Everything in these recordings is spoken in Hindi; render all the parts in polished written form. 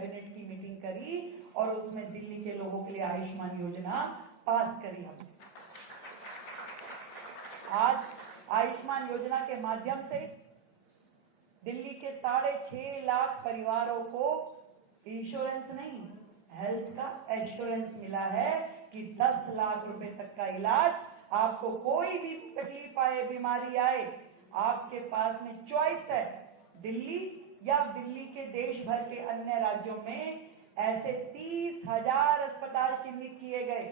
कैबिनेट की मीटिंग करी और उसमें दिल्ली के लोगों के लिए आयुष्मान योजना पास करी हमने। आज आयुष्मान योजना के माध्यम से दिल्ली के 6.5 लाख परिवारों को इंश्योरेंस नहीं, हेल्थ का एश्योरेंस मिला है कि 10 लाख रुपए तक का इलाज, आपको कोई भी तकलीफ आए, बीमारी आए, आपके पास में चॉइस है। दिल्ली या दिल्ली के देश भर के अन्य राज्यों में ऐसे 30,000 अस्पताल चिन्हित किए गए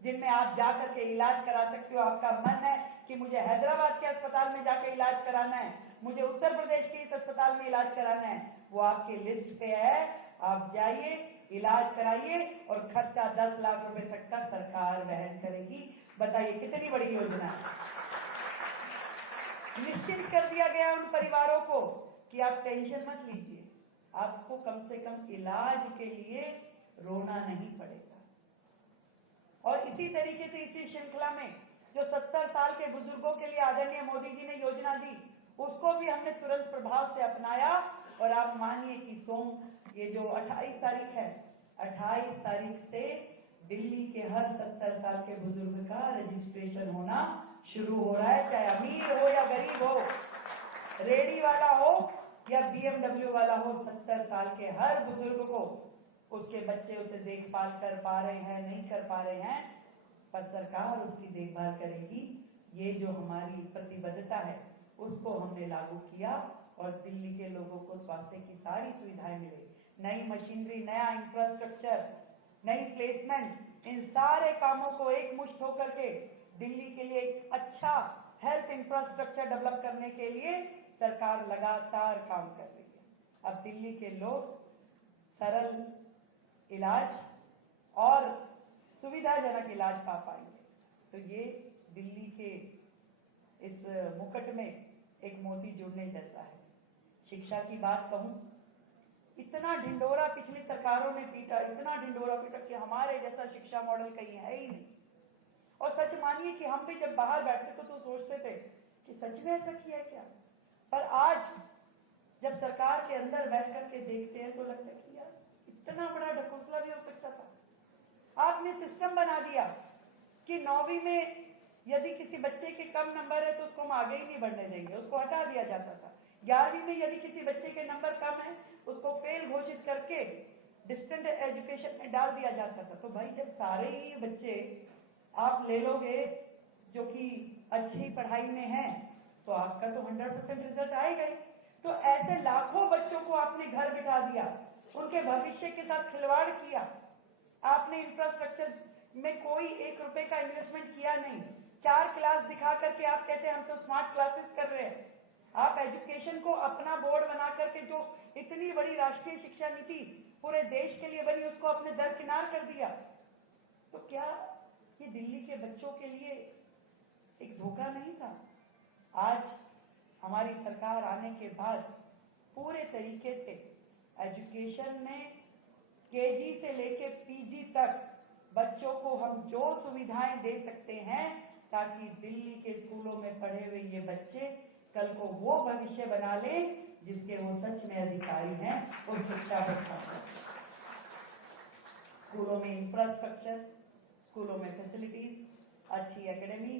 जिनमें आप जाकर के इलाज करा सकते हो। आपका मन है कि मुझे हैदराबाद के अस्पताल में जाकर इलाज कराना है, मुझे उत्तर प्रदेश के इस अस्पताल में इलाज कराना है, वो आपकी लिस्ट पे है। आप जाइए, इलाज कराइए और खर्चा 10 लाख रुपए तक का सरकार वहन करेगी। बताइए कितनी बड़ी योजना है। निश्चित कर दिया गया उन परिवारों को कि आप टेंशन मत लीजिए, आपको कम से कम इलाज के लिए रोना नहीं पड़ेगा। और इसी तरीके से इसी श्रृंखला में जो 70 साल के बुजुर्गों के लिए आदरणीय मोदी जी ने योजना दी, उसको भी हमने तुरंत प्रभाव से अपनाया। और आप मानिए कि ये जो 28 तारीख है, 28 तारीख से दिल्ली के हर 70 साल के बुजुर्ग का रजिस्ट्रेशन होना शुरू हो रहा है। चाहे अमीर हो या गरीब हो, रेडी वाला हो या BMW वाला हो, 70 साल के हर बुजुर्ग को, उसके बच्चे उसे देखभाल कर पा रहे हैं, नहीं कर पा रहे हैं, पर सरकार उसकी देखभाल करेगी। ये जो हमारी प्रतिबद्धता है उसको हमने लागू किया और दिल्ली के लोगों को स्वास्थ्य की सारी सुविधाएं मिले। नई मशीनरी, नया इंफ्रास्ट्रक्चर, नई प्लेसमेंट, इन सारे कामों को एक मुश्त होकर के दिल्ली के लिए एक अच्छा हेल्थ इंफ्रास्ट्रक्चर डेवलप करने के लिए सरकार लगातार काम कर रही है। अब दिल्ली के लोग सरल इलाज और सुविधाजनक इलाज पा पाएंगे। तो ये दिल्ली के इस मुकुट में एक मोती जुड़ने जैसा है। शिक्षा की बात कहूं, इतना ढिंडोरा पिछली सरकारों ने पीटा, इतना ढिंडोरा पीटा कि हमारे जैसा शिक्षा मॉडल कहीं है ही नहीं। और सच मानिए कि हम भी जब बाहर बैठते थे तो सोचते थे कि सच में ऐसा किया है क्या, पर आज जब सरकार के अंदर बैठ करके देखते हैं तो लगता है कि यार इतना बड़ा ढकोसला भी हो सकता था। आपने सिस्टम बना दिया कि 9वीं में यदि किसी बच्चे के कम नंबर है तो उसको हम आगे ही नहीं बढ़ने देंगे, उसको हटा दिया जाता था। 11वीं में यदि किसी बच्चे के नंबर कम है उसको फेल घोषित करके डिस्टेंट एजुकेशन में डाल दिया जाता था। तो भाई जब सारे ही बच्चे आप ले लोगे जो कि अच्छी पढ़ाई में हैं तो आपका तो 100% रिजल्ट आएगा ही। तो ऐसे लाखों बच्चों को आपने घर बिठा दिया, उनके भविष्य के साथ खिलवाड़ किया। आपने इंफ्रास्ट्रक्चर में कोई 1 रुपए का इन्वेस्टमेंट किया नहीं। 4 क्लास दिखा करके आप कहते हैं हम तो स्मार्ट क्लासेस कर रहे हैं। आप एजुकेशन को अपना बोर्ड बना करके जो इतनी बड़ी राष्ट्रीय शिक्षा नीति पूरे देश के लिए बनी उसको अपने दरकिनार कर दिया। तो क्या ये दिल्ली के बच्चों के लिए एक धोखा नहीं था? आज हमारी सरकार आने के बाद पूरे तरीके से एजुकेशन में केजी से लेके पीजी तक बच्चों को हम जो सुविधाएं दे सकते हैं ताकि दिल्ली के स्कूलों में पढ़े हुए ये बच्चे कल को वो भविष्य बना लें जिसके वो सच में अधिकारी हैं और शिक्षा व्यवस्था। स्कूलों में इंफ्रास्ट्रक्चर, स्कूलों में फैसिलिटीज, अच्छी एकेडमी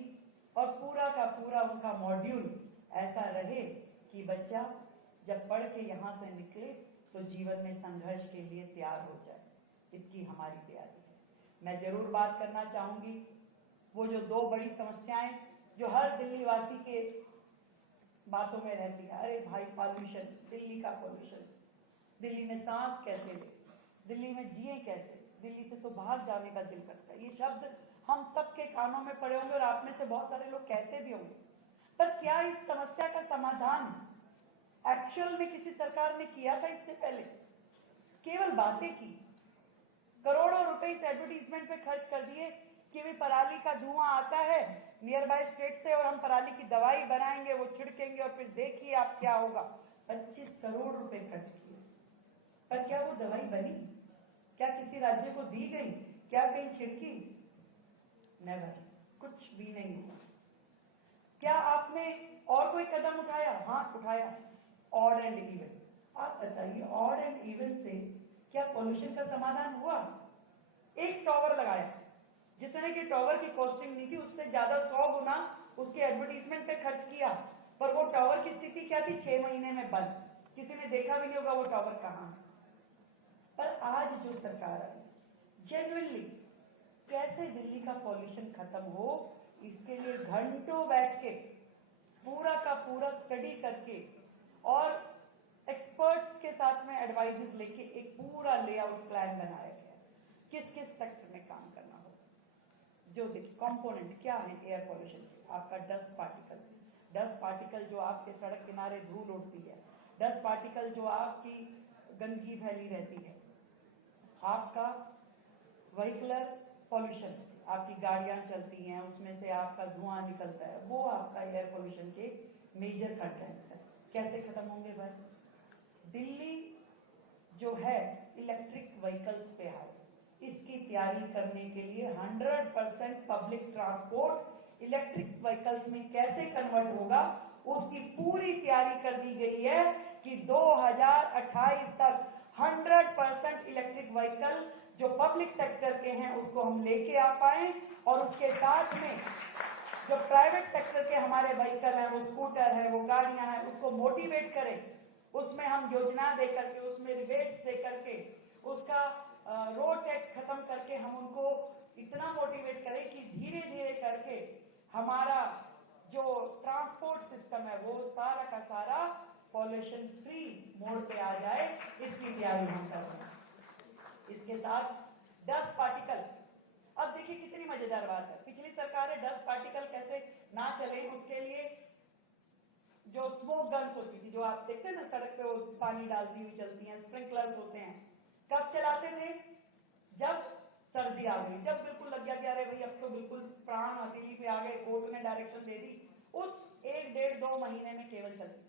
और पूरा का पूरा उनका मॉड्यूल ऐसा रहे कि बच्चा जब पढ़ के यहाँ से निकले तो जीवन में संघर्ष के लिए तैयार हो जाए। इसकी हमारी तैयारी है। मैं जरूर बात करना चाहूंगी वो जो 2 बड़ी समस्याएं जो हर दिल्ली वासी के बातों में रहती है। अरे भाई पॉल्यूशन, दिल्ली का पॉल्यूशन, दिल्ली में सांस कैसे ले, दिल्ली में जिए कैसे, दिल्ली से तो बाहर जाने का दिल करता है। ये शब्द हम सबके कानों में पड़े होंगे और आप में से बहुत सारे लोग कहते भी होंगे। पर क्या इस समस्या का समाधान एक्चुअल में किसी सरकार ने किया था? इससे पहले केवल बातें की, करोड़ों रुपए इस एडवर्टीजमेंट पे खर्च कर दिए कि भी पराली का धुआं आता है नियर बाय स्टेट से और हम पराली की दवाई बनाएंगे, वो छिड़केंगे और फिर देखिए आप क्या होगा। 25 करोड़ रुपए खर्च किए, पर क्या वो दवाई बनी? क्या किसी राज्य को दी गई? क्या कहीं छिड़की? नेवर, कुछ भी नहीं हुआ। क्या आपने और कोई कदम उठाया? हाँ उठाया, ऑड एंड इवन। आप बताइए ऑड एंड इवन से क्या पॉल्यूशन का समाधान हुआ? एक टावर लगाया, जितने की टावर की कॉस्टिंग नहीं थी उससे ज्यादा 100 गुना उसके एडवर्टीजमेंट पे खर्च किया, पर वो टावर की स्थिति क्या थी? 6 महीने में बंद, किसी ने देखा भी नहीं होगा वो टावर कहां है। पर आज जो सरकार आई, जेन्युइनली कैसे दिल्ली का पॉल्यूशन खत्म हो, इसके लिए घंटों बैठ के पूरा का पूरा स्टडी करके और एक्सपर्ट्स के साथ में एडवाइजेस लेके एक पूरा लेआउट प्लान बनाया गया, किस किस सेक्टर में काम करना हो। जो देखिए कंपोनेंट क्या है एयर पॉल्यूशन के, आपका डस्ट पार्टिकल जो आपके सड़क किनारे धूल उड़ती है, डस्ट पार्टिकल जो आपकी गंदगी फैली रहती है, आपका व्हीकलर पॉल्यूशन, आपकी गाड़ियां चलती हैं उसमें से आपका धुआं निकलता है, वो आपका एयर पॉल्यूशन के मेजर कंटेंट है। कैसे खत्म होंगे भाई? दिल्ली जो है इलेक्ट्रिक व्हीकल्स पे है, इसकी तैयारी करने के लिए 100% पब्लिक ट्रांसपोर्ट इलेक्ट्रिक व्हीकल्स में कैसे कन्वर्ट होगा, उसकी पूरी तैयारी कर दी गई है कि 2028 तक 100% इलेक्ट्रिक व्हीकल जो पब्लिक सेक्टर के हैं उसको हम लेके आ पाए, और उसके साथ में जो प्राइवेट सेक्टर के हमारे व्हीकल हैं, वो स्कूटर है, वो गाड़ियां हैं, उसको मोटिवेट करें, उसमें हम योजना दे करके, उसमें रिबेट दे करके, उसका रोड टैक्स खत्म करके हम उनको इतना मोटिवेट करें कि धीरे धीरे करके हमारा जो ट्रांसपोर्ट सिस्टम है वो सारा का सारा पॉल्यूशन फ्री मोड पे आ जाए। इसकी तैयारी हम कर रहे हैं। इसके साथ डस्ट पार्टिकल, अब देखिए कितनी मजेदार बात है, पिछली सरकारें डस्ट पार्टिकल कैसे ना चले उसके लिए जो स्मोक गन्स होती थी, जो आप देखते हैं ना सड़क पे वो पानी डालती हुई चलती हैं, स्प्रिंकलर्स होते हैं, कब चलाते थे? जब सर्दी आ गई, जब बिल्कुल लग गया कि अरे भाई अब तो बिल्कुल प्राण हथेली पे आ गए, कोर्ट ने डायरेक्शन दे दी, उस 1-1.5-2 महीने में केवल चलती।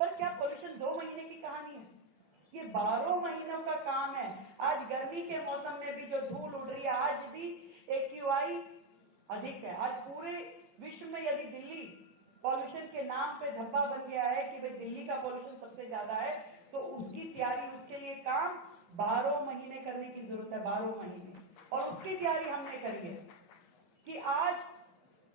पर क्या पॉल्यूशन 2 महीने की कहानी है? ये 12 महीनों का काम है। आज गर्मी के मौसम में भी जो धूल उड़ रही है, आज भी AQI अधिक है। आज पूरे विश्व में यदि दिल्ली पॉल्यूशन के नाम पे धब्बा बन गया है कि भाई दिल्ली का पॉल्यूशन सबसे ज्यादा है, तो उसकी तैयारी, उसके लिए काम 12 महीने करने की जरूरत है, 12 महीने। और उसकी तैयारी हमने करी है कि आज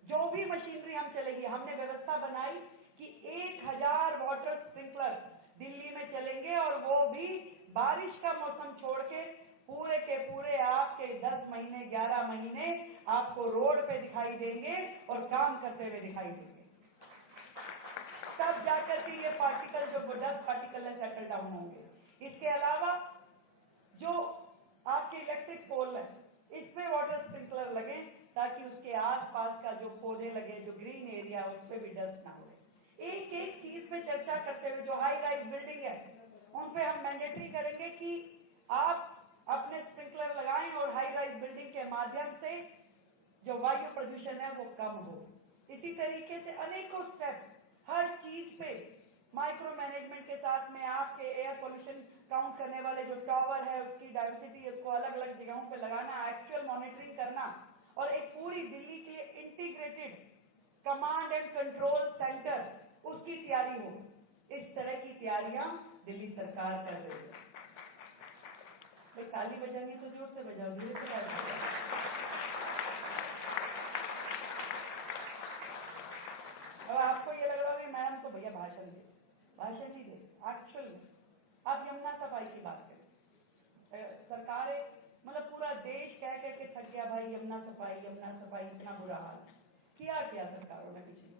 जो भी मशीनरी हम चलेगी, हमने व्यवस्था बनाई कि 1000 वाटर स्प्रिंकलर दिल्ली में चलेंगे, और वो भी बारिश का मौसम छोड़ के पूरे के पूरे आपके 10 महीने 11 महीने आपको रोड पे दिखाई देंगे और काम करते हुए दिखाई देंगे। तब जाकर के ये पार्टिकल जो डस्ट पार्टिकल है सेटल डाउन होंगे। इसके अलावा जो आपके इलेक्ट्रिक पोल है, इस पे वाटर स्प्रिंकलर लगे ताकि उसके आसपास का जो पौधे लगे, जो ग्रीन एरिया, उस पे भी डस्ट ना हो। एक एक चीज पे चर्चा करते हुए, जो हाई राइज बिल्डिंग है उन पे हम मैंडेटरी करेंगे कि आप अपने स्प्रिंकलर लगाएं और हाई राइज बिल्डिंग के माध्यम से जो वायु प्रदूषण है वो कम हो। इसी तरीके से अनेकों स्टेप, हर चीज पे माइक्रो मैनेजमेंट के साथ में आपके एयर पोल्यूशन काउंट करने वाले जो टावर है उसकी डेंसिटी, उसको अलग अलग जगहों पे लगाना, एक्चुअल मॉनिटरिंग करना, और एक पूरी दिल्ली के integrated command and control centre, उसकी तैयारी हो। इस तरह की तैयारियां दिल्ली सरकार कर रही है। भाई ताली बजानी तो जोर से बजाओ, धीरे से बजाओ। अब आपको ये लग रहा है मैडम तो भैया भाषण नहीं दे। एक्चुअल में आप यमुना सफाई की बात करें, सरकारें मतलब पूरा देश कह के थक गया भाई यमुना सफाई इतना बुरा हाल। किया सरकारों ने पिछली?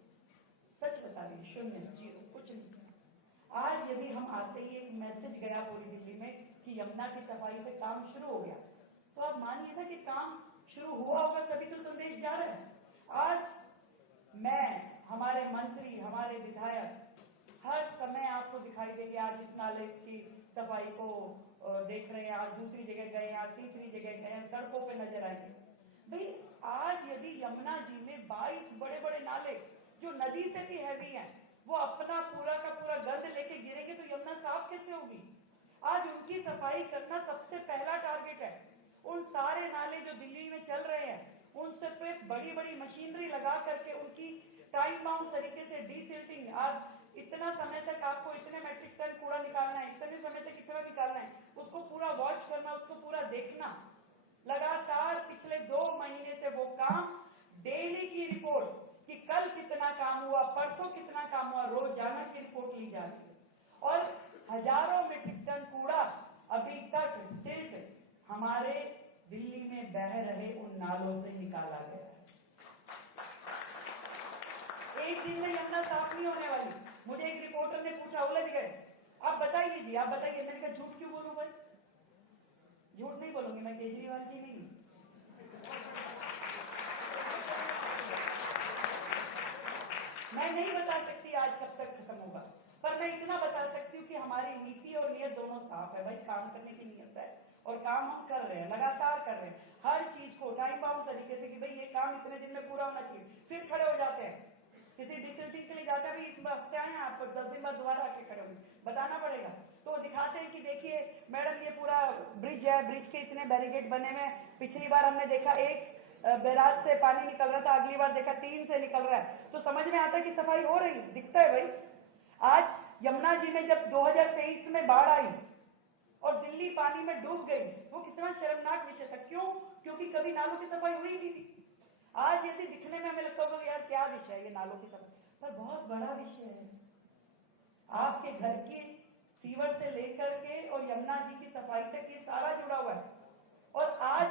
सच बता रही, शून्य, जीरो, कुछ नहीं किया। आज यदि हम आते ही एक मैसेज गया पूरी दिल्ली में कि यमुना की सफाई पे काम शुरू हो गया, तो आप मानिए ना कि काम शुरू हुआ होगा तभी तो संदेश जा रहा है। आज मैं, हमारे मंत्री, हमारे विधायक हर समय आपको दिखाई देंगे, आज इस नाले की सफाई को देख रहे हैं, आज दूसरी जगह गए, आज तीसरी जगह गए, सड़कों पे नजर आएंगे। भाई आज यदि यमुना जी में 22 बड़े बड़े नाले जो नदी से भी हैवी हैं, वो अपना पूरा का पूरा गंद लेके गिरेंगे तो यमुना साफ कैसे होगी? आज उनकी सफाई करना सबसे पहला टारगेट है। उन सारे नाले जो दिल्ली में चल रहे हैं उन सब पे बड़ी बड़ी मशीनरी लगा करके उनकी टाइम बाउंड तरीके से डीसिल्टिंग, आज इतना समय तक आपको इतने मेट्रिक टन कूड़ा निकालना है, इतने समय तक कितना निकालना है, उसको पूरा वॉच करना, उसको पूरा देखना। लगातार पिछले 2 महीने से वो काम, डेली की रिपोर्ट कि कल कितना काम हुआ, परसों कितना काम हुआ, रोजाना की रिपोर्ट ली जा रही है। और हजारों मीट्रिक टन कूड़ा अभी तक सिर्फ हमारे दिल्ली में बह रहे उन नालों से निकाला गया है। एक दिन में यमुना साफ नहीं होने वाली। मुझे एक रिपोर्टर ने पूछा, उलझ गए, आप बताइए जी, आप बताइए। मैंने कहा झूठ क्यों बोलूं भाई, झूठ नहीं बोलूंगी, मैं केजरीवाल जी नहीं। मैं नहीं बता सकती आज कब तक खत्म होगा, पर मैं इतना बता सकती हूँ कि हमारी नीति और नियत दोनों साफ है भाई। काम करने की नियत है और काम हम कर रहे हैं, लगातार कर रहे हैं हर चीज को टाइम बाउंड तरीके से कि भाई ये काम इतने दिन में पूरा होना चाहिए। फिर खड़े हो जाते हैं, किसी डिसिल्टिंग के लिए जाते हैं, इस हफ्ते आए आपको 10 दिन बाद दोबारा आके खड़े होंगे, बताना पड़ेगा। तो दिखाते हैं कि देखिए मैडम ये पूरा ब्रिज है, ब्रिज के इतने बैरिकेड बने हुए, पिछली बार हमने देखा एक बैराज से पानी निकल रहा था, अगली बार देखा 3 से निकल रहा है, तो समझ में आता है कि सफाई हो रही, दिखता है भाई। आज यमुना जी में जब 2023 में बाढ़ आई और दिल्ली पानी में डूब गई, वो कितना शर्मनाक विषय था। क्यों? क्योंकि कभी नालों की सफाई हुई नहीं थी। आज ऐसे दिखने में हमें लगता होगा यार क्या विषय है ये नालों की सफाई, पर बहुत बड़ा विषय है। आपके घर की सीवर से लेकर के और यमुना जी की सफाई तक ये सारा जुड़ा हुआ है। और आज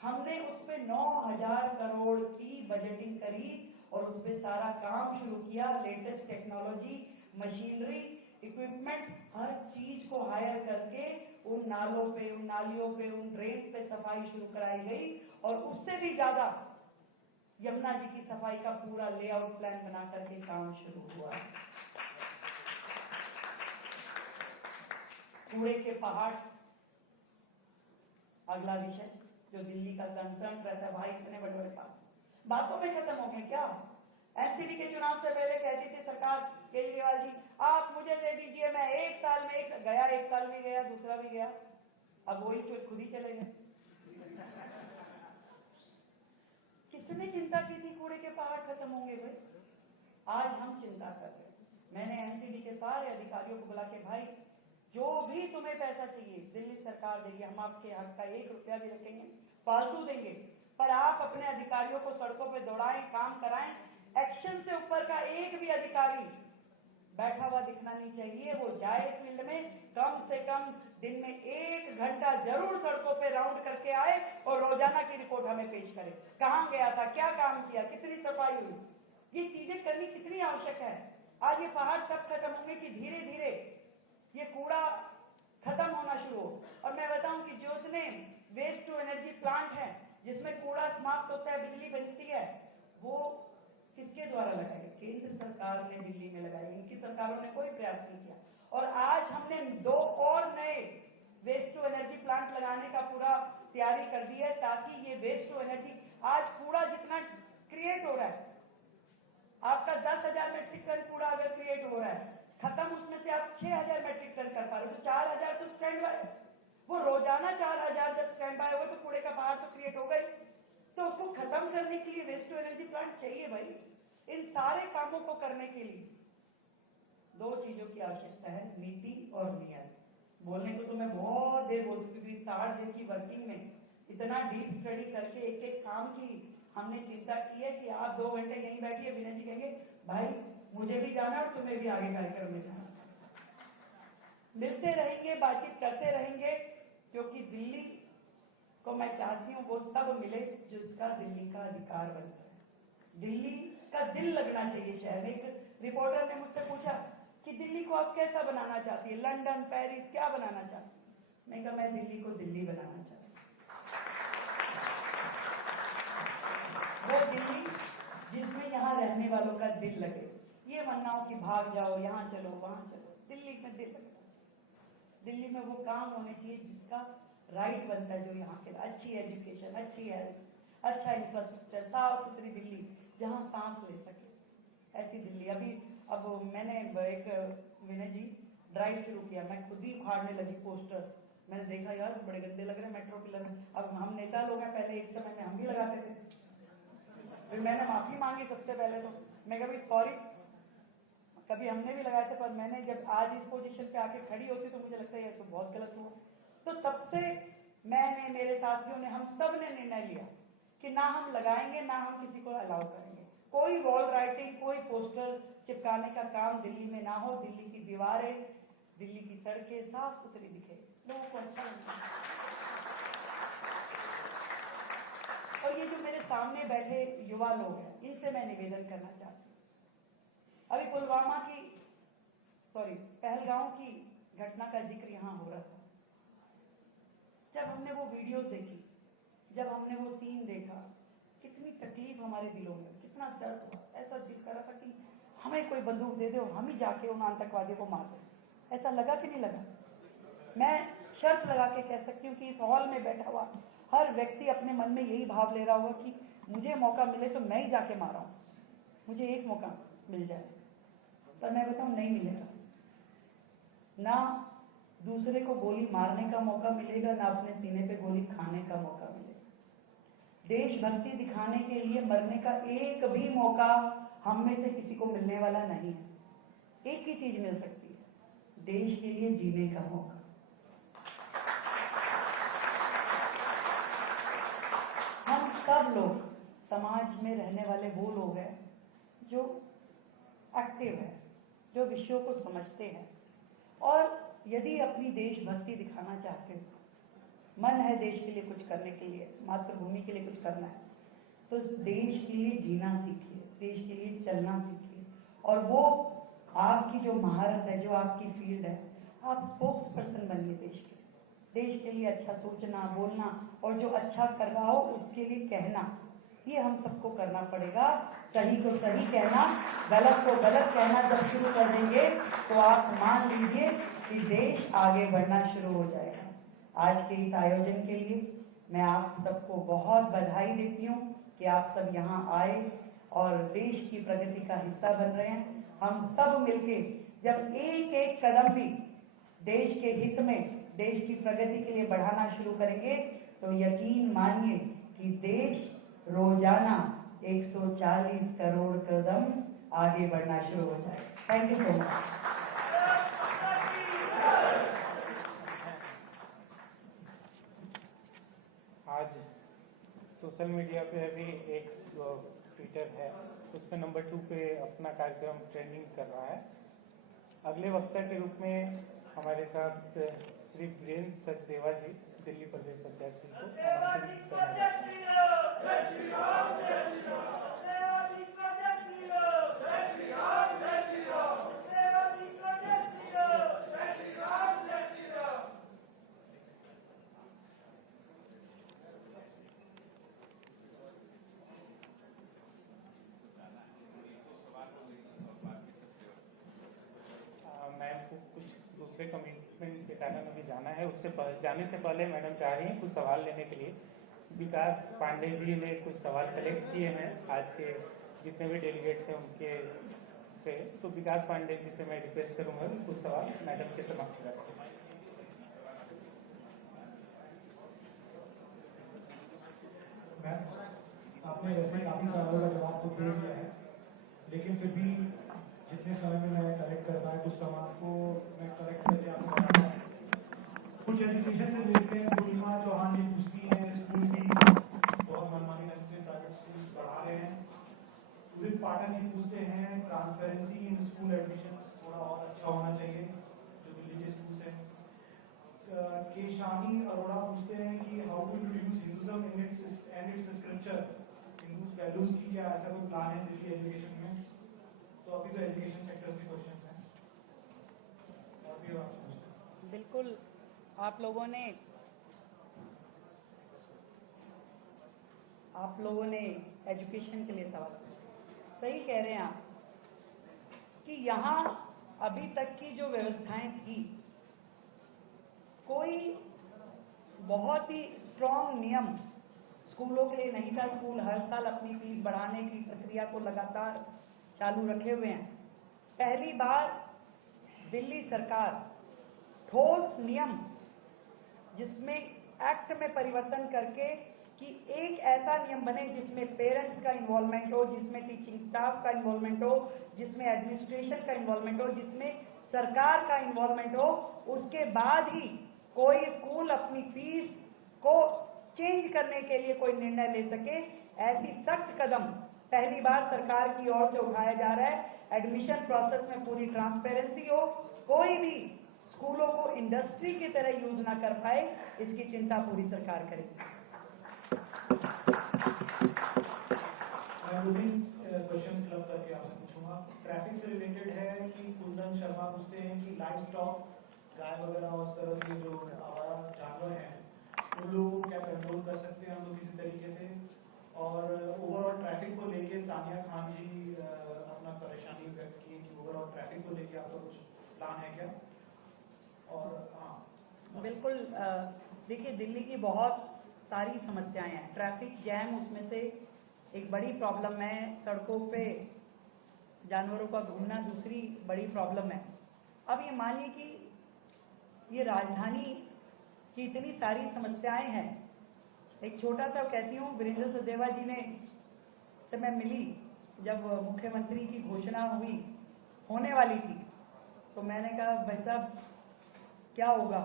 हमने उस पे 9,000 करोड़ की बजटिंग करी और उस पे सारा काम शुरू किया। लेटेस्ट टेक्नोलॉजी, मशीनरी, इक्विपमेंट, हर चीज को हायर करके उन नालों पे, उन नालियों पे, उन ड्रेन पे सफाई शुरू कराई गई। और उससे भी ज्यादा यमुना जी की सफाई का पूरा लेआउट प्लान बना करके काम शुरू हुआ। कूड़े के पहाड़ अगला विषय जो दिल्ली का कंसर्न रहता है। भाई इतने बड़े बड़े काम बातों में खत्म हो गए क्या? एमसीडी के चुनाव से पहले कहती थी सरकार, केजरीवाल जी आप मुझे दे दीजिए, मैं 1 साल में गया, 1 साल भी गया, दूसरा भी गया, अब वही खुद ही चले गए। किसने चिंता की थी कूड़े के पहाड़ खत्म होंगे भाई? आज हम चिंता कर रहे हैं। मैंने एमसीडी के सारे अधिकारियों को बुला के, भाई जो भी तुम्हें पैसा चाहिए दिल्ली सरकार देगी, हम आपके हक का 1 रुपया भी रखेंगे, फालतू देंगे, पर आप अपने अधिकारियों को सड़कों पे दौड़ाएं, काम कराएं। एक्शन से ऊपर का एक भी अधिकारी बैठा हुआ दिखना नहीं चाहिए। वो जाए फील्ड में, कम से कम दिन में 1 घंटा जरूर सड़कों पे राउंड करके आए और रोजाना की रिपोर्ट हमें पेश करे। कहां गया था, क्या काम किया, कितनी सफाई हुई, ये चीजें करनी कितनी आवश्यक है। आज ये पहाड़ कब खत्म होंगे कि धीरे धीरे ये कूड़ा खत्म होना शुरू हो। और मैं बताऊं कि जो उसमें वेस्ट टू एनर्जी प्लांट है, जिसमें कूड़ा समाप्त होता है, बिजली बनती है, वो किसके द्वारा लगाए? केंद्र सरकार ने दिल्ली में लगाई। इनकी सरकारों ने कोई प्रयास नहीं किया। और आज हमने 2 और नए वेस्ट टू एनर्जी प्लांट लगाने का पूरा तैयारी कर दी है, ताकि ये वेस्ट टू एनर्जी, आज कूड़ा जितना क्रिएट हो रहा है, आपका 10,000 मेट्रिक टन कूड़ा अगर क्रिएट हो रहा है, खत्म उसमें से आप 6,000 मेट्रिक टन कर पा रहे हो, तो 4,000 तो स्टैंड बाय। वो रोजाना 4,000 जब स्टैंड बाय होगा तो कूड़े का पहाड़ तो क्रिएट होगा ही। तो उसको खत्म करने के लिए वेस्ट टू एनर्जी प्लांट चाहिए भाई। इन सारे कामों को करने के लिए 2 चीजों की आवश्यकता है, नीति और नियत। बोलने को तो मैं बहुत देर बोल चुकी थी, 60 दिन की वर्किंग में इतना डीप स्टडी करके एक एक काम की हमने चिंता की है कि आप 2 घंटे यहीं बैठिए, विनय जी कहेंगे भाई मुझे भी जाना और तुम्हें भी आगे कार्यक्रम में जाना। मिलते रहेंगे, बातचीत करते रहेंगे, क्योंकि दिल्ली को मैं चाहती हूँ वो सब मिले जिसका दिल्ली का अधिकार बनता है। दिल्ली का दिल लगना चाहिए शहर में। एक रिपोर्टर ने मुझसे पूछा कि दिल्ली को आप कैसा बनाना चाहती है, लंदन, पेरिस, क्या बनाना चाहती? मैं कहा मैं दिल्ली को दिल्ली बनाना चाहती हूँ। वो दिल्ली जिसमें यहाँ रहने वालों का दिल लगे। ये वरनाओं की भाग जाओ, यहाँ चलो, वहां चलो, दिल्ली में दिल लगना चाहिए। दिल्ली में वो काम होने चाहिए जिसका राइट बनता है, जो यहाँ के अच्छी एजुकेशन, अच्छी हेल्थ, अच्छा इंफ्रास्ट्रक्चर, साफ सुथरी दिल्ली जहाँ सांस ले सके, ऐसी दिल्ली। अभी अब मैंने एक विनय जी ड्राइव शुरू किया, मैं खुद ही उखाड़ने लगी पोस्टर मैंने देखा यार बड़े गंदे लग रहे हैं मेट्रो पिलर में। अब हम नेता लोग हैं, पहले एक समय में हम भी लगाते थे। फिर मैंने माफी मांगी सबसे पहले, तो मैं कभी सॉरी, कभी हमने भी लगाए थे, पर मैंने जब आज इस पोजीशन पे आके खड़ी होती तो मुझे लगता है ये तो बहुत गलत हुआ। तो तब से मैंने, मेरे साथियों ने, हम सब ने निर्णय लिया कि ना हम लगाएंगे, ना हम किसी को अलाउ करेंगे। कोई वॉल राइटिंग, कोई पोस्टर चिपकाने का काम दिल्ली में ना हो। दिल्ली की दीवारें, दिल्ली की सड़कें साफ सुथरी दिखे, लोगों को अच्छा लगता है। और ये जो मेरे सामने बैठे युवा लोग हैं, इनसे मैं निवेदन करना चाहती हूँ। अभी पुलवामा की, पहलगांव की घटना का जिक्र यहां हो रहा था। जब हमने वो वीडियोस देखी, जब हमने वो सीन देखा, कितनी तकलीफ हमारे दिलों में, कितना दर्द हुआ। ऐसा दिल कर रहा था कि हमें कोई बंदूक दे दे और हम ही जाके उन आतंकवादियों को मार दें। ऐसा लगा कि नहीं लगा? मैं शर्त लगा के कह सकती हूँ कि इस हॉल में बैठा हुआ हर व्यक्ति अपने मन में यही भाव ले रहा होगा कि मुझे मौका मिले तो मैं ही जाके मारा हूं, मुझे एक मौका मिल जाए। पर मैं बताऊं, नहीं मिलेगा। ना दूसरे को गोली मारने का मौका मिलेगा, ना अपने सीने पे गोली खाने का मौका मिलेगा। देशभक्ति दिखाने के लिए मरने का एक भी मौका हम में से किसी को मिलने वाला नहीं है। एक ही चीज मिल सकती है, देश के लिए जीने का मौका। हम सब लोग समाज में रहने वाले वो लोग हैं जो एक्टिव है, जो विषयों को समझते हैं, और यदि अपनी देशभक्ति दिखाना चाहते हो, मन है देश के लिए कुछ करने के लिए, मातृभूमि के लिए कुछ करना है, तो देश के लिए जीना सीखिए, देश के लिए चलना सीखिए। और वो आपकी जो महारत है, जो आपकी फील्ड है, आप स्पोक्स पर्सन बनिए देश के लिए अच्छा सोचना, बोलना, और जो अच्छा कर रहा हो उसके लिए कहना। ये हम सबको करना पड़ेगा। सही को सही कहना, गलत को गलत कहना जब शुरू कर देंगे तो आप मान लीजिए कि देश आगे बढ़ना शुरू हो जाएगा। आज के इस आयोजन के लिए मैं आप सबको बहुत बधाई देती हूँ कि आप सब यहाँ आए और देश की प्रगति का हिस्सा बन रहे हैं। हम सब मिलके जब एक एक कदम भी देश के हित में, देश की प्रगति के लिए बढ़ाना शुरू करेंगे तो यकीन मानिए कि देश रोजाना 140 करोड़ कदम आगे बढ़ना शुरू हो जाए। Thank you so much. आज सोशल मीडिया पे अभी एक जो ट्विटर है उस पर नंबर 2 पे अपना कार्यक्रम ट्रेंडिंग कर रहा है। अगले वक्ता के रूप में हमारे साथ श्री वीरेंद्र सचदेवा जी, दिल्ली प्रदेश अध्यक्ष जी को आमंत्रित करना मैम को कुछ दूसरे कमिटमेंट के कारण अभी जाना है। उससे जाने से पहले मैडम चाह रही हैं कुछ सवाल लेने के लिए। विकास पांडे जी ने कुछ सवाल कलेक्ट किए हैं आज के जितने भी डेलीगेट्स हैं उनके से, तो विकास पांडे जी से मैं रिक्वेस्ट करूंगा कि कुछ सवाल मैडम के समक्ष रखें। आपने वैसे काफी सवालों का जवाब तो दे दिया है, लेकिन फिर भी जितने समय में मैं कलेक्ट कर पाया कुछ सवाल को मैं कलेक्ट करके आपको बताता हूँ। कुछ एजुकेशन से देखते हैं। पूर्णिमा चौहान जी पूछती हैं स्कूल की बहुत मनमानी ढंग से प्राइवेट स्कूल पढ़ा रहे हैं। उदित पाठक जी पूछते हैं ट्रांसपेरेंसी इन स्कूल एडमिशन थोड़ा और अच्छा होना चाहिए जो दिल्ली के स्कूल है। के शाही अरोड़ा पूछते हैं कि how to introduce Hinduism and its scripture, Hindu values की क्या ऐसा कोई प्लान है दिल्ली एजुकेशन में? तो अभी तो एजुकेशन सेक्टर के क्वेश्चन हैं और भी आप पूछते हैं। बिल्कुल, आप लोगों ने एजुकेशन के लिए सवाल पूछा। सही कह रहे हैं आप कि यहाँ अभी तक की जो व्यवस्थाएं थी, कोई बहुत ही स्ट्रॉन्ग नियम स्कूलों के लिए नहीं था। स्कूल हर साल अपनी फीस बढ़ाने की प्रक्रिया को लगातार चालू रखे हुए हैं। पहली बार दिल्ली सरकार ठोस नियम जिसमें एक्ट में परिवर्तन करके कि एक ऐसा नियम बने जिसमें पेरेंट्स का इन्वॉल्वमेंट हो, जिसमें टीचिंग स्टाफ का इन्वॉल्वमेंट हो, जिसमें एडमिनिस्ट्रेशन का इन्वॉल्वमेंट हो, जिसमें सरकार का इन्वॉल्वमेंट हो। उसके बाद ही कोई स्कूल अपनी फीस को चेंज करने के लिए कोई निर्णय ले सके। ऐसी सख्त कदम पहली बार सरकार की ओर से उठाया जा रहा है। एडमिशन प्रोसेस में पूरी ट्रांसपेरेंसी हो, कोई भी स्कूलों को इंडस्ट्री की तरह यूज ना कर पाए, इसकी चिंता पूरी सरकार करेगी। क्वेश्चन क्लब करके आपसे पूछूंगा, ट्रैफिक से रिलेटेड है कि कुंदन शर्मा पूछते हैं कि लाइव स्टॉक गाय वगैरह और इस तरह के जो आवारा जानवर हैं उन लोगों को क्या कंट्रोल कर सकते हैं हम लोग किसी तरीके से, और ओवरऑल ट्रैफिक को लेके सानिया खान जी अपना परेशानी व्यक्त की कि ओवरऑल ट्रैफिक को लेके आपका कुछ प्लान है क्या। और हाँ बिल्कुल, देखिए दिल्ली की बहुत सारी समस्याएं हैं। ट्रैफिक जैम उसमें से एक बड़ी प्रॉब्लम है, सड़कों पे जानवरों का घूमना दूसरी बड़ी प्रॉब्लम है। अब ये मानिए कि ये राजधानी की इतनी सारी समस्याएं हैं। एक छोटा सा कहती हूँ, वीरेंद्र सचदेवा जी ने से मैं मिली जब मुख्यमंत्री की घोषणा होने वाली थी, तो मैंने कहा भाई साहब क्या होगा,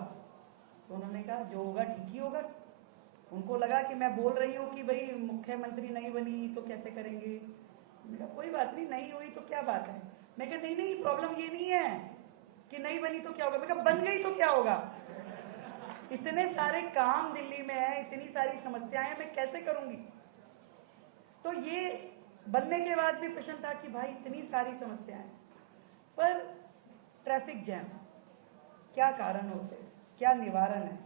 तो उन्होंने कहा जो होगा ठीक ही होगा। उनको लगा कि मैं बोल रही हूँ कि भाई मुख्यमंत्री नहीं बनी तो कैसे करेंगे। मैंने कहा कोई बात नहीं, नहीं हुई तो क्या बात है। मैं कहा नहीं, प्रॉब्लम ये नहीं है कि नहीं बनी तो क्या होगा, मैं कहा बन गई तो क्या होगा। इतने सारे काम दिल्ली में है, इतनी सारी समस्याएं, मैं कैसे करूंगी। तो ये बनने के बाद भी प्रश्न था कि भाई इतनी सारी समस्याएं, पर ट्रैफिक जैम क्या कारण होते हैं, क्या निवारण है,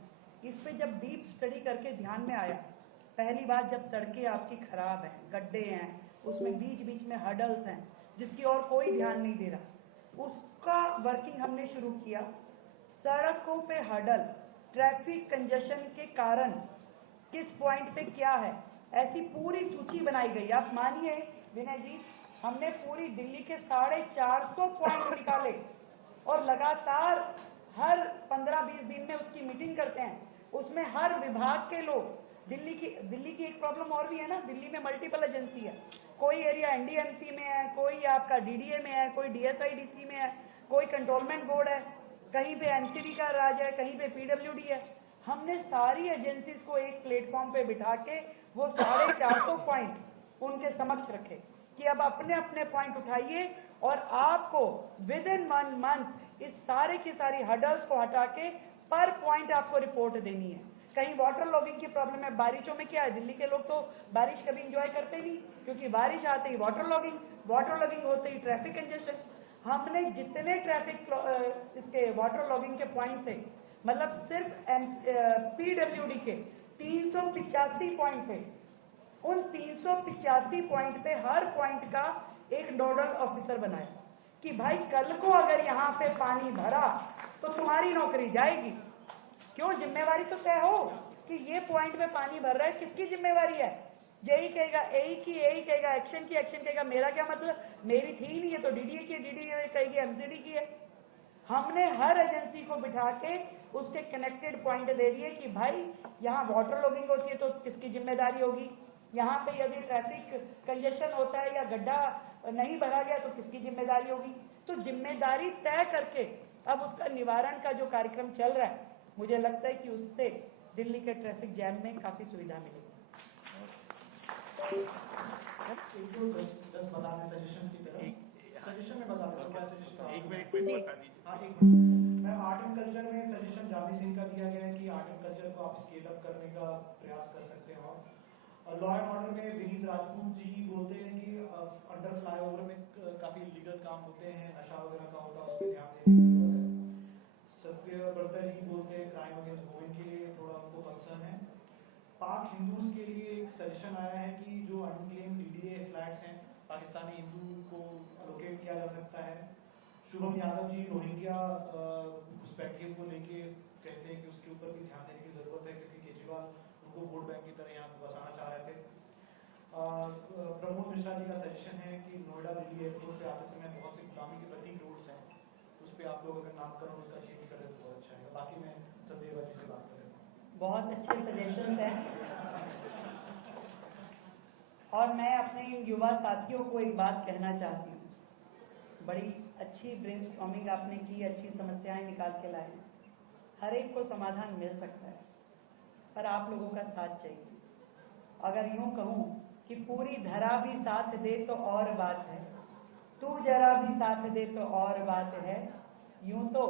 इस पे जब डीप स्टडी करके ध्यान में आया। पहली बात, जब सड़कें आपकी खराब हैं, गड्ढे हैं, उसमें बीच बीच में हडल्स हैं जिसकी ओर कोई ध्यान नहीं दे रहा, उसका वर्किंग हमने शुरू किया। सड़कों पे हडल, ट्रैफिक कंजेशन के कारण किस पॉइंट पे क्या है, ऐसी पूरी सूची बनाई गई। आप मानिए विनय जी, हमने पूरी दिल्ली के 450 पॉइंट निकाले और लगातार हर 15-20 दिन में उसकी मीटिंग करते हैं। उसमें हर विभाग के लोग, दिल्ली की एक प्रॉब्लम और भी है ना, दिल्ली में मल्टीपल एजेंसी है। कोई एरिया एनडीएमसी में है, कोई आपका डीडीए में है, कोई डीएसआईडीसी में है, कोई कंट्रोलमेंट बोर्ड है, कहीं पे एनसीबी का राज है, कहीं पे पीडब्ल्यूडी है। हमने सारी एजेंसीज को एक प्लेटफॉर्म पे बिठा के वो 450 पॉइंट उनके समक्ष रखे कि अब अपने अपने पॉइंट उठाइए और आपको विद इन 1 मंथ इस सारे की सारी हडल्स को हटा के पर पॉइंट आपको रिपोर्ट देनी है। कहीं वाटर लॉगिंग की प्रॉब्लम है, बारिशों में क्या है, दिल्ली के लोग तो बारिश कभी इंजॉय करते नहीं, क्योंकि बारिश आते ही वाटर लॉगिंग होते ही ट्रैफिक कंजेशन। हमने जितने ट्रैफिक इसके वाटर लॉगिंग के पॉइंट थे, मतलब सिर्फ पीडब्ल्यूडी के 385 पॉइंट थे, उन 385 पॉइंट पे हर पॉइंट का एक नोडल ऑफिसर बनाया कि भाई कल को अगर यहाँ पे पानी भरा तो तुम्हारी नौकरी जाएगी। क्यों, जिम्मेवारी तो तय हो कि ये पॉइंट में पानी भर रहा है, किसकी जिम्मेवारी है। जेई कहेगा एई की, एई कहेगा एक्शन की, एक्शन कहेगा मेरा क्या मतलब, मेरी थी ही नहीं, है तो डीडीए की, डीडीए कहेगी एमसीडी की है। हमने हर एजेंसी को बिठा के उसके कनेक्टेड पॉइंट दे दिए कि भाई यहाँ वाटर लॉगिंग होती है तो किसकी जिम्मेदारी होगी, यहाँ पे यदि ट्रैफिक कंजेशन होता है या गड्ढा नहीं भरा गया तो किसकी जिम्मेदारी होगी। तो जिम्मेदारी तय करके अब उसका निवारण का जो कार्यक्रम चल रहा है, मुझे लगता है कि उससे दिल्ली के ट्रैफिक जैम में काफी सुविधा मिलेगी। सजेशन में बता दें क्या सजेशन, एक मिनट बता दीजिए। हाँ एक मिनट, मैं आर्ट एंड कल्चर में सजेशन जावी सिंह का दिया गया है कि आर्ट एंड कल्चर को आप स्केल अप करने का प्रयास कर सकते हैं। और लॉ एंड ऑर्डर में विनीत राजपूत जी बोलते हैं कि अंडर फ्लाईओवर में काफी लीगल काम होते हैं, नशा वगैरह का होता है, उस पर ध्यान देने की जरूरत है। सत्य बर्तर जी बोलते हैं क्राइम अगेंस्ट वुमेन के लिए थोड़ा उनको कंसर्न है। पाक हिंदूज के लिए एक सजेशन आया है कि जो अनक्लेम डीडीए फ्लैट्स हैं पाकिस्तानी हिंदू को लोकेट किया जा सकता है। शुभम यादव जी रोहिंग्या पर्सपेक्टिव को लेके कहते हैं कि उसके ऊपर भी ध्यान देने की जरूरत है, क्योंकि केजरीवाल उनको वोट बैंक की तरह यहाँ बसाना चाह रहे थे। प्रमोद मिश्रा जी का सजेशन है कि नोएडा दिल्ली एयरपोर्ट पे आते समय बहुत से गुलामी के प्रतीक रोड्स हैं, उस पर आप लोग अगर नामकरण उसका चेंज करें तो बहुत अच्छा है। बाकी मैं सदैव जी से बात करें। बहुत अच्छे सजेशंस हैं और मैं अपने इन युवा साथियों को एक बात कहना चाहती हूँ। बड़ी अच्छी ब्रेनस्टॉर्मिंग आपने की, अच्छी समस्याएं निकाल के लाए। हर एक को समाधान मिल सकता है, पर आप लोगों का साथ चाहिए। अगर यूं कहूं कि पूरी धरा भी साथ दे तो और बात है, तू जरा भी साथ दे तो और बात है। यूं तो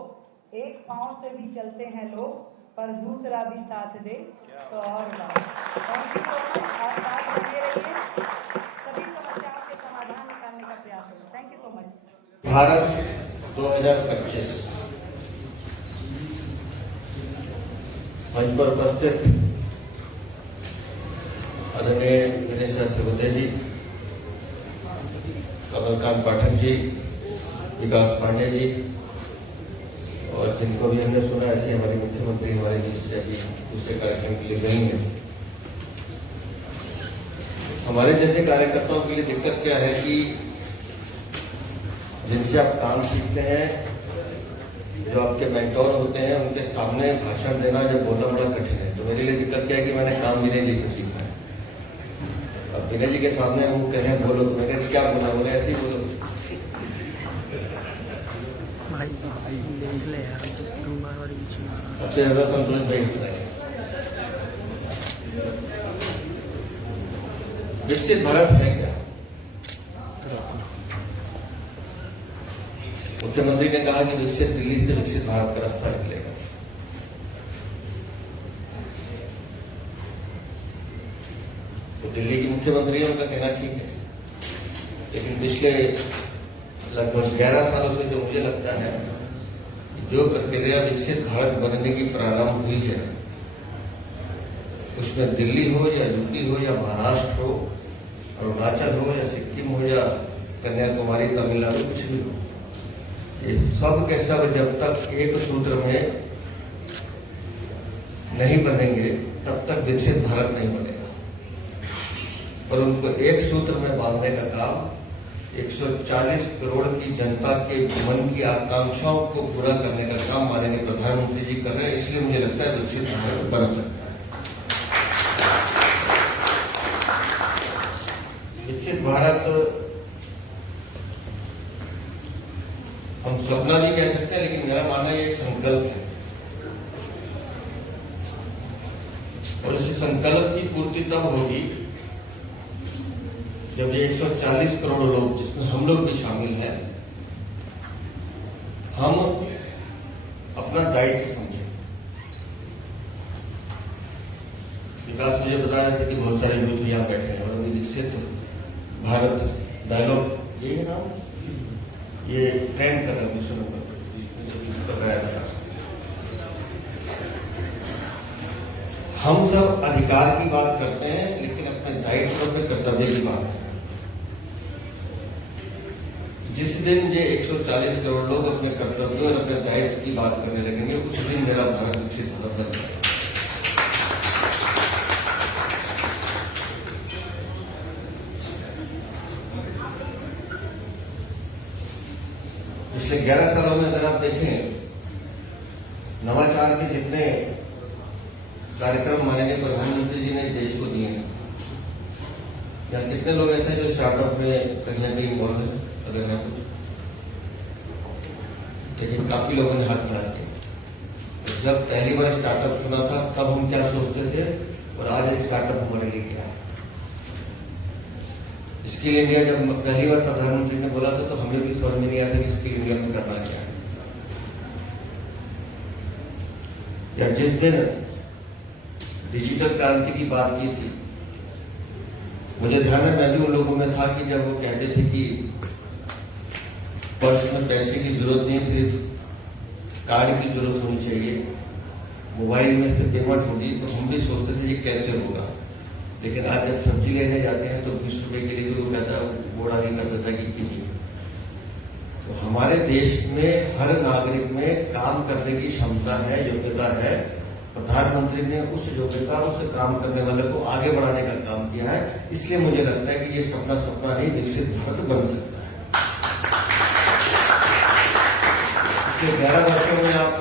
एक पांव से भी चलते हैं लोग, पर दूसरा भी साथ दे तो और बात। Thank you so much. आप साथ बने रहिए, सभी समस्याओं के समाधान निकालने का प्रयास करें। Thank you so much. Bharat 2025 मंच पर उपस्थित आदरणीय दिनेश सहस्त्रबुद्धे जी, कमलकांत पाठक जी, विकास पांडे जी और जिनको भी हमने सुना, ऐसे हमारे मुख्यमंत्री हमारे बीच से अभी दूसरे कार्यक्रम के लिए गई हैं। हमारे जैसे कार्यकर्ताओं के लिए दिक्कत क्या है कि जिनसे आप काम सीखते हैं, जो आपके मेंटोर होते हैं, उनके सामने भाषण देना, जब बोलना बड़ा कठिन है। तो मेरे लिए दिक्कत क्या है कि मैंने काम विनय जी से सीखा है। अब विनय जी के सामने वो कहे बोलो, तो मैं कहती क्या बोला, बोले ऐसे ही बोलो। सबसे ज्यादा संतोष भाई हंस रहे हैं। विकसित भारत है क्या? मुख्यमंत्री ने कहा कि विकसित दिल्ली से विकसित भारत का रास्ता निकलेगा। तो दिल्ली की मुख्यमंत्री है, उनका कहना ठीक है, लेकिन पिछले लगभग 11 सालों से जो मुझे लगता है जो प्रक्रिया विकसित भारत बनने की प्रारंभ हुई है, उसमें दिल्ली हो या यूपी हो या महाराष्ट्र हो, अरुणाचल हो या सिक्किम हो या कन्याकुमारी, तमिलनाडु, कुछ भी हो, ये सब के सब जब तक एक सूत्र में नहीं बनेंगे तब तक विकसित भारत नहीं बनेगा। और उनको एक सूत्र में बांधने का काम 140 करोड़ की जनता के मन की आकांक्षाओं को पूरा करने का काम माननीय प्रधानमंत्री जी कर रहे हैं। इसलिए मुझे लगता है विकसित भारत बन सकता है। विकसित भारत हम सपना भी कह सकते हैं, लेकिन मेरा मानना ये एक संकल्प है और इस संकल्प की पूर्ति तब होगी जब ये 140 करोड़ लोग, जिसमें हम लोग भी शामिल हैं, हम अपना दायित्व समझें। विकास मुझे बता रहे थे कि बहुत सारे यूथ यहाँ बैठे हैं और अभी विकसित भारत डायलॉग ये है ना, ये ट्रेंड कर रहे हैं विश्व में विकास। हम सब अधिकार की बात करते हैं, लेकिन अपने दायित्व और कर्तव्य की बात है। जिस दिन ये 140 करोड़ लोग अपने कर्तव्यों और अपने दायित्व की बात करने लगेंगे, उस दिन मेरा भारत विकसित भारत बन जाएगा। पिछले 11 सालों में अगर आप देखें, नवाचार के जितने कार्यक्रम माननीय प्रधानमंत्री जी ने देश को दिए हैं, या कितने लोग ऐसे हैं जो स्टार्टअप में कहीं ना कहीं इन्वॉल्व है, अगर है तो, लेकिन काफी लोगों ने हाथ मिला दिया। जब पहली बार स्टार्टअप सुना था तब हम क्या सोचते थे, और आज एक स्टार्टअप हमारे लिए क्या है। स्किल इंडिया जब पहली बार प्रधानमंत्री ने बोला था तो हमें भी समझ में नहीं आया था कि स्किल इंडिया में करना क्या है। या जिस दिन डिजिटल क्रांति की बात की थी, मुझे ध्यान है, मैं भी उन लोगों में था कि जब वो कहते थे कि पर्स में पैसे की जरूरत नहीं, सिर्फ कार्ड की जरूरत होनी चाहिए, मोबाइल में से पेमेंट होगी, तो हम भी सोचते थे ये कैसे होगा। लेकिन आज जब सब्जी लेने जाते हैं तो 20 रुपए के लिए भी वो कहता है, बोर्ड आगे कर देता कि कीजिए। तो हमारे देश में हर नागरिक में काम करने की क्षमता है, योग्यता है। प्रधानमंत्री ने उस योग्यता, उस काम करने वाले को आगे बढ़ाने का काम किया है। इसलिए मुझे लगता है कि ये सपना नहीं, विकसित भारत बन सकता है। पिछले 11 वर्षों में आप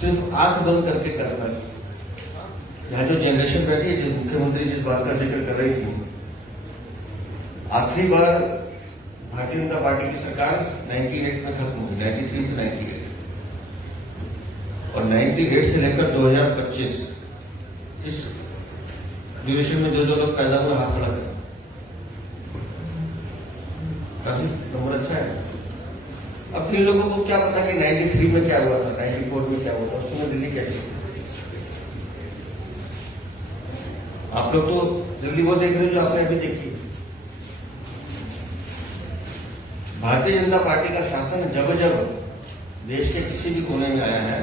सिर्फ आंख बंद करके करना है। यहाँ जो जनरेशन बैठी है, जो मुख्यमंत्री जिस बात का जिक्र कर रही थी, आखिरी बार भारतीय जनता पार्टी की सरकार 98 में खत्म हुई, 93 से 98, और 98 से लेकर 2025 इस ड्यूरेशन में जो लोग पैदा हुए हाथ खड़ा करें, काफी नंबर अच्छा है। अब इन लोगों को क्या पता कि 93 में क्या हुआ था, 94 में क्या हुआ था, उस समय दिल्ली कैसी थी। आप लोग तो दिल्ली वो देख रहे हो जो आपने अभी देखी। भारतीय जनता पार्टी का शासन जब जब देश के किसी भी कोने में आया है,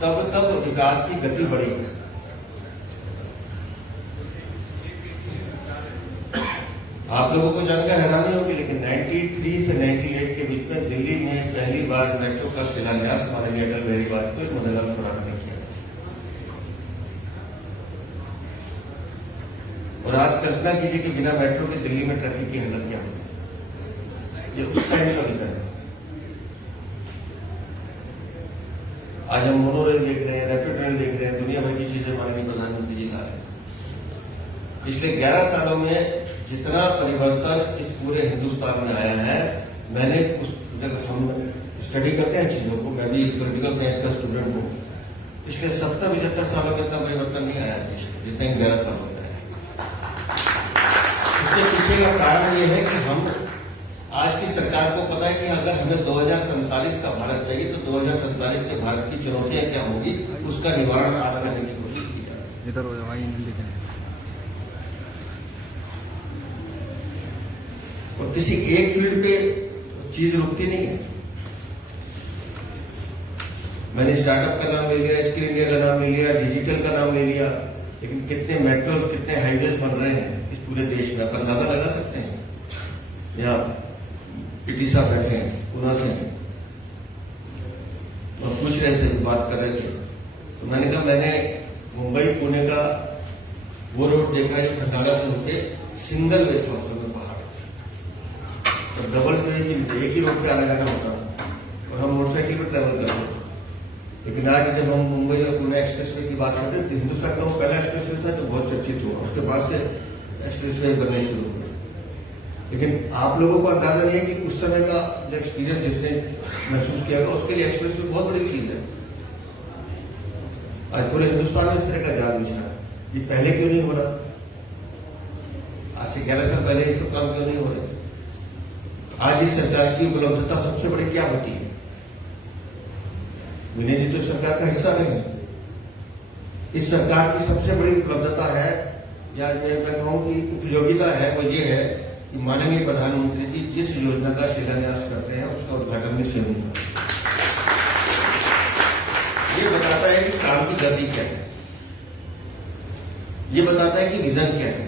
तब तब विकास की गति बढ़ी है। आप लोगों को जानकर हैरानी होगी, लेकिन 93 से 98 के बीच में दिल्ली में पहली बार मेट्रो का शिलान्यास माननीय अटल बिहारी वाजपेयी मदन लाल खुराना ने किया। और आज कल्पना कीजिए कि बिना मेट्रो के दिल्ली में ट्रैफिक की हालत क्या होगी। ये उस टाइम का विजन है। आज हम मोनो रेल देख रहे हैं, रैपिड रेल देख रहे हैं, दुनिया भर की चीजें माननीय प्रधानमंत्री जी ला रहे हैं। पिछले 11 सालों में जितना परिवर्तन इस पूरे हिंदुस्तान में आया है, मैंने जब हम स्टडी करते हैं चीजों को, मैं भी पॉलिटिकल साइंस का स्टूडेंट हूँ, पिछले 70-75 सालों में इतना परिवर्तन नहीं आया देश में जितना 11 सालों में आया। इसके पीछे का कारण यह है कि हम आज की सरकार को पता है कि अगर हमें 2047 का भारत चाहिए तो 2047 के भारत की चुनौतियां क्या होगी, उसका निवारण आज करने की कोशिश की जाए। और किसी एक फील्ड पे चीज रुकती नहीं है। मैंने स्टार्टअप का नाम ले लिया, स्किल इंडिया का नाम ले लिया, डिजिटल का नाम ले लिया, लेकिन कितने मेट्रोज, कितने हाईवेज बन रहे हैं इस पूरे देश में, आप अंदाजा लगा सकते हैं। यहाँ पीटी साहब बैठे हैं, पुणे से, और पूछ रहे थे, बात कर रहे थे, तो मैंने कहा मैंने मुंबई पुणे का वो रोड देखा जो खंडाला से होके सिंगल वे था, उस समय पहाड़, और डबल वे एक ही रोड पे आना जाना होता था, और हम मोटरसाइकिल पर ट्रेवल करते थे। लेकिन आज जब हम मुंबई और पुणे एक्सप्रेसवे की बात करते हैं, तो हिंदुस्तान का वो पहला एक्सप्रेसवे था जो बहुत चर्चित हुआ, उसके बाद से एक्सप्रेसवे बनने शुरू हुए। लेकिन आप लोगों को अंदाजा नहीं है कि उस समय का जो एक्सपीरियंस जिसने महसूस किया उसके लिए एक्सप्रेसवे बहुत बड़ी चीज है। आज पूरे हिंदुस्तान में इस तरह का जाल बिछा, ये पहले क्यों नहीं हो रहा? आज से 11 साल पहले ये सब काम क्यों नहीं हो रहे? आज इस सरकार की उपलब्धता सबसे बड़ी क्या होती है? विनय जी तो सरकार का हिस्सा नहीं है। इस सरकार की सबसे बड़ी उपलब्धता है, या ये मैं कहूं कि उपयोगिता है, वो ये है कि माननीय प्रधानमंत्री जी जिस योजना का शिलान्यास करते हैं उसका उद्घाटन भी स्वयं करते हैं। ये बताता है कि काम की गति क्या है, ये बताता है कि विजन क्या है।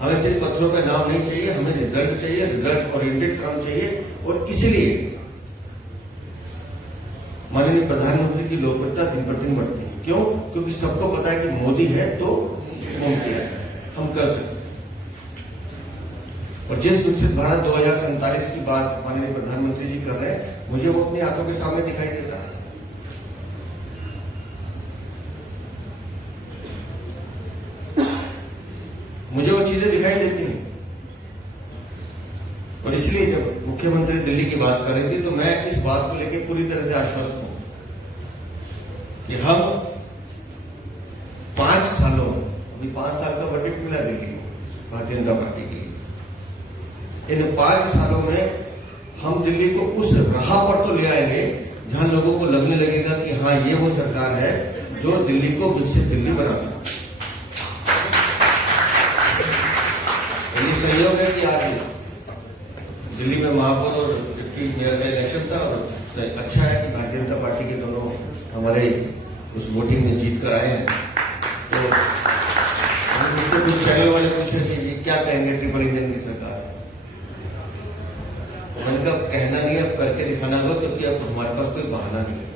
हमें सिर्फ पत्थरों पे नाम नहीं चाहिए, हमें रिजल्ट चाहिए, रिजल्ट ओरिएंटेड काम चाहिए। और इसलिए माननीय प्रधानमंत्री की लोकप्रियता दिन प्रतिदिन बढ़ती है। क्यों? क्योंकि सबको पता है कि मोदी है तो मुमकिन है, हम कर सकते हैं। और जिस विकसित भारत 2047 की बात माननीय प्रधानमंत्री जी कर रहे हैं, मुझे वो अपनी आंखों के सामने दिखाई देता है। मुझे वो चीजें दिखाई देती हैं। और इसलिए जब मुख्यमंत्री दिल्ली की बात कर रही थी, तो मैं इस बात को लेकर पूरी तरह से आश्वस्त हूं कि हम 5 सालों में, अभी 5 साल का बजट मिला दिल्ली को, भारतीय जनता पार्टी के लिए, इन 5 सालों में हम दिल्ली को उस राह पर तो ले आएंगे जहां लोगों को लगने लगेगा कि हाँ, ये वो सरकार है जो दिल्ली को विकसित दिल्ली बना सकती है। ये सहयोग है कि आज दिल्ली में महापौर और डिप्टी मेयर का इलेक्शन था, और अच्छा है कि भारतीय जनता पार्टी के दोनों हमारे उस वोटिंग में जीत कर आए हैं। तो उसको कुछ चैनल वाले पूछ रहे थे ये क्या कहेंगे ट्रिपल इंजन की सरकार। मैंने कहा कहना नहीं, अब करके दिखाना होगा, क्योंकि अब हमारे पास कोई बहाना नहीं है।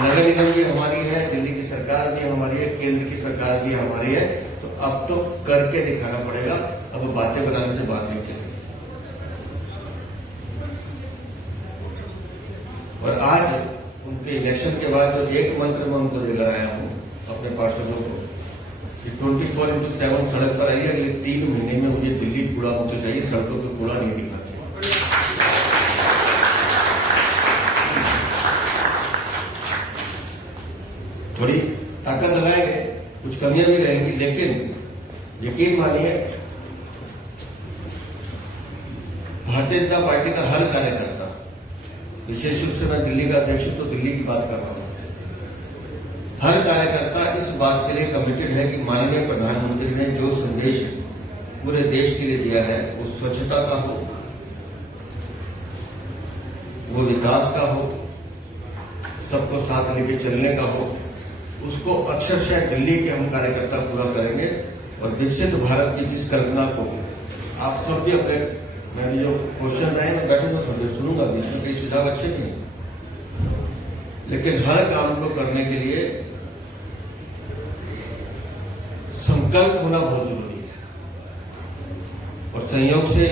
नगर निगम भी हमारी है, दिल्ली की सरकार भी हमारी है, केंद्र की सरकार भी हमारी है, तो अब तो करके दिखाना पड़ेगा। अब बातें बनाने से बात नहीं चलेगी। और आज क्योंकि इलेक्शन के बाद जो एक मंत्र में उनको लेकर आया हूँ अपने पार्षदों को कि 24/7 सड़क पर आइए, अगले 3 महीने में मुझे दिल्ली कूड़ा मुक्त चाहिए, सड़कों पे कूड़ा नहीं दिखना चाहिए। थोड़ी ताकत लगाएंगे, कुछ कमियां भी रहेंगी, लेकिन यकीन मानिए भारतीय जनता पार्टी का हर कार्यकर्ता, विशेष रूप से मैं दिल्ली का अध्यक्ष हूं तो दिल्ली की बात कर रहा हूं, हर कार्यकर्ता इस बात के लिए कमिटेड है कि माननीय प्रधानमंत्री ने जो संदेश पूरे देश के लिए दिया है, वो स्वच्छता का हो, वो विकास का हो, सबको साथ लेके चलने का हो, उसको अक्षरशः दिल्ली के हम कार्यकर्ता पूरा करेंगे। और विकसित भारत की जिस कल्पना को आप सब भी अपने, मैंने जो क्वेश्चन रहे मैं बैठूंगा थोड़ी देर सुनूंगा, बीच में कई सुझाव अच्छे नहीं, लेकिन हर काम को करने के लिए संकल्प होना बहुत जरूरी है। और संयोग से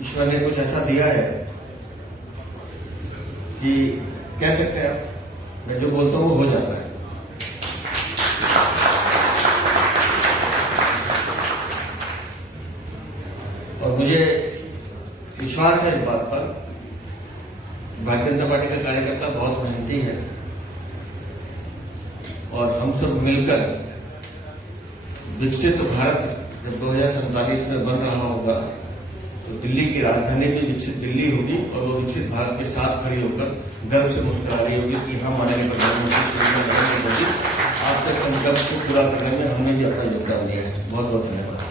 ईश्वर ने कुछ ऐसा दिया है कि कह सकते हैं मैं जो बोलता हूं वो हो जाता है। और मुझे विश्वास है इस बात पर, भारतीय जनता पार्टी का कार्यकर्ता बहुत मेहनती है और हम सब मिलकर विकसित भारत जब 2047 में बन रहा होगा तो दिल्ली की राजधानी भी विकसित दिल्ली होगी और वो विकसित भारत के साथ खड़ी होकर गर्व से मुस्कुरा रही होगी कि हम माननीय प्रधानमंत्री नरेंद्र मोदी आपके संकल्प को पूरा करने में हमने भी अपना योगदान दिया है। बहुत बहुत धन्यवाद।